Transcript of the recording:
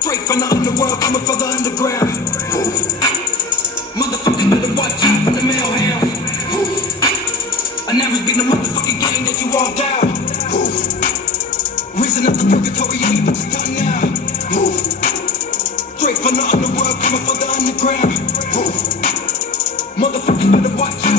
Straight from the underworld, coming for the underground. Motherfuckers better watch out for the male hounds. And now it's been the motherfucking game that you walked out. Risen up the purgatory, and you put your tongue now. Straight from the underworld, coming for the underground. Motherfuckers better watch out.